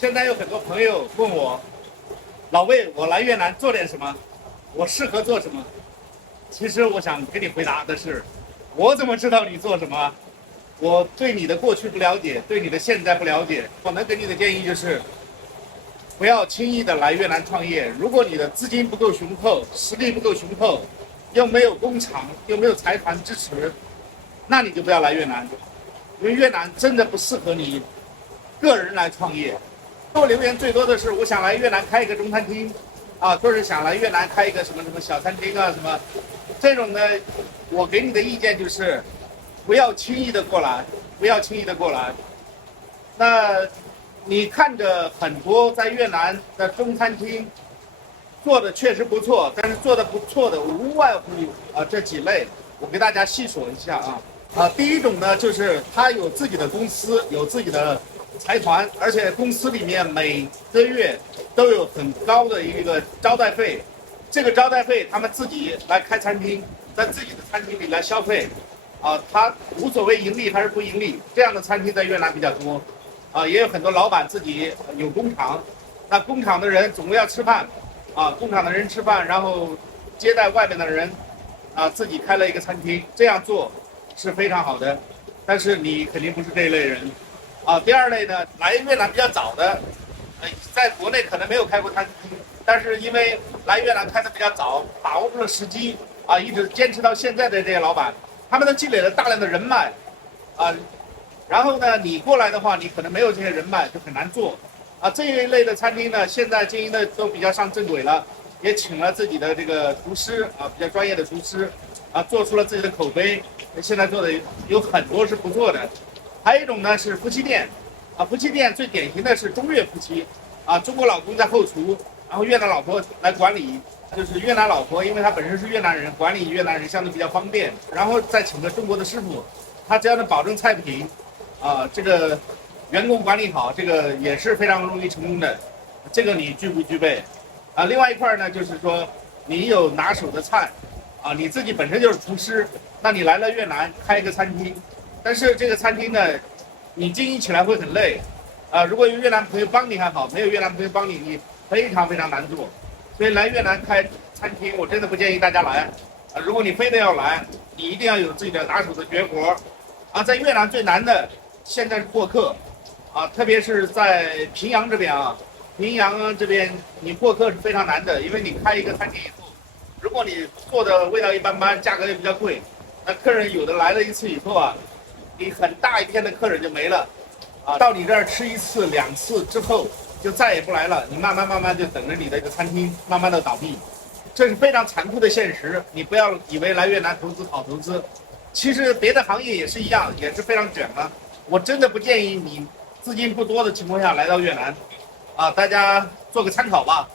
现在有很多朋友问我，老魏，我来越南做点什么？我适合做什么？其实我想给你回答的是，我怎么知道你做什么？我对你的过去不了解，对你的现在不了解。我能给你的建议就是，不要轻易的来越南创业。如果你的资金不够雄厚，实力不够雄厚，又没有工厂，又没有财团支持，那你就不要来越南，因为越南真的不适合你个人来创业。给我留言最多的是，我想来越南开一个中餐厅，或者想来越南开一个什么什么小餐厅啊，什么这种呢？我给你的意见就是，不要轻易的过来，不要轻易的过来。那你看着很多在越南的中餐厅做的确实不错，但是做的不错的无外乎这几类，我给大家细说一下第一种呢，就是他有自己的公司，有自己的财团，而且公司里面每个月都有很高的一个招待费，这个招待费他们自己来开餐厅，在自己的餐厅里来消费，他无所谓盈利还是不盈利，这样的餐厅在越南比较多，也有很多老板自己有工厂，那工厂的人总归要吃饭，工厂的人吃饭，然后接待外面的人，自己开了一个餐厅，这样做是非常好的，但是你肯定不是这一类人。第二类呢，来越南比较早的，在国内可能没有开过餐厅，但是因为来越南开的比较早，把握住了时机，一直坚持到现在的这些老板，他们都积累了大量的人脉，然后呢，你过来的话，你可能没有这些人脉，就很难做，这一类的餐厅呢，现在经营的都比较上正轨了，也请了自己的这个厨师，比较专业的厨师，做出了自己的口碑，现在做的有很多是不错的。还有一种呢是夫妻店，夫妻店最典型的是中越夫妻，中国老公在后厨，然后越南老婆来管理，就是越南老婆，因为她本身是越南人，管理越南人相对比较方便，然后再请个中国的师傅，他只要能保证菜品，这个员工管理好，这个也是非常容易成功的，这个你具不具备？另外一块呢，就是说你有拿手的菜，你自己本身就是厨师，那你来了越南开一个餐厅。但是这个餐厅呢，你经营起来会很累，如果有越南朋友帮你还好，没有越南朋友帮你，你非常非常难做。所以来越南开餐厅，我真的不建议大家来。如果你非得要来，你一定要有自己的拿手的绝活。在越南最难的现在是获客，特别是在平阳这边平阳这边你获客是非常难的，因为你开一个餐厅以后，如果你做的味道一般般，价格也比较贵，那客人有的来了一次以后你很大一片的客人就没了，到你这儿吃一次两次之后就再也不来了，你慢慢就等着你的这个餐厅慢慢的倒闭，这是非常残酷的现实。你不要以为来越南投资好投资，其实别的行业也是一样，也是非常卷的。我真的不建议你资金不多的情况下来到越南，大家做个参考吧。